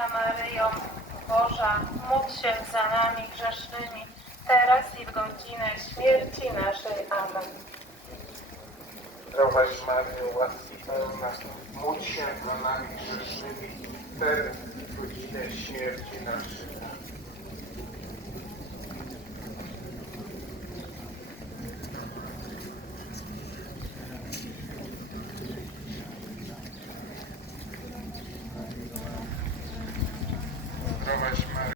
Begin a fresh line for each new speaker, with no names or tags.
Święta Maryjo, Boża, módl się za nami grzesznymi, teraz i w godzinę śmierci naszej. Amen.
Zdrowaś Maryjo, łaski pełna, módl się za nami grzesznymi, teraz i w godzinę śmierci naszej. Amen. compromise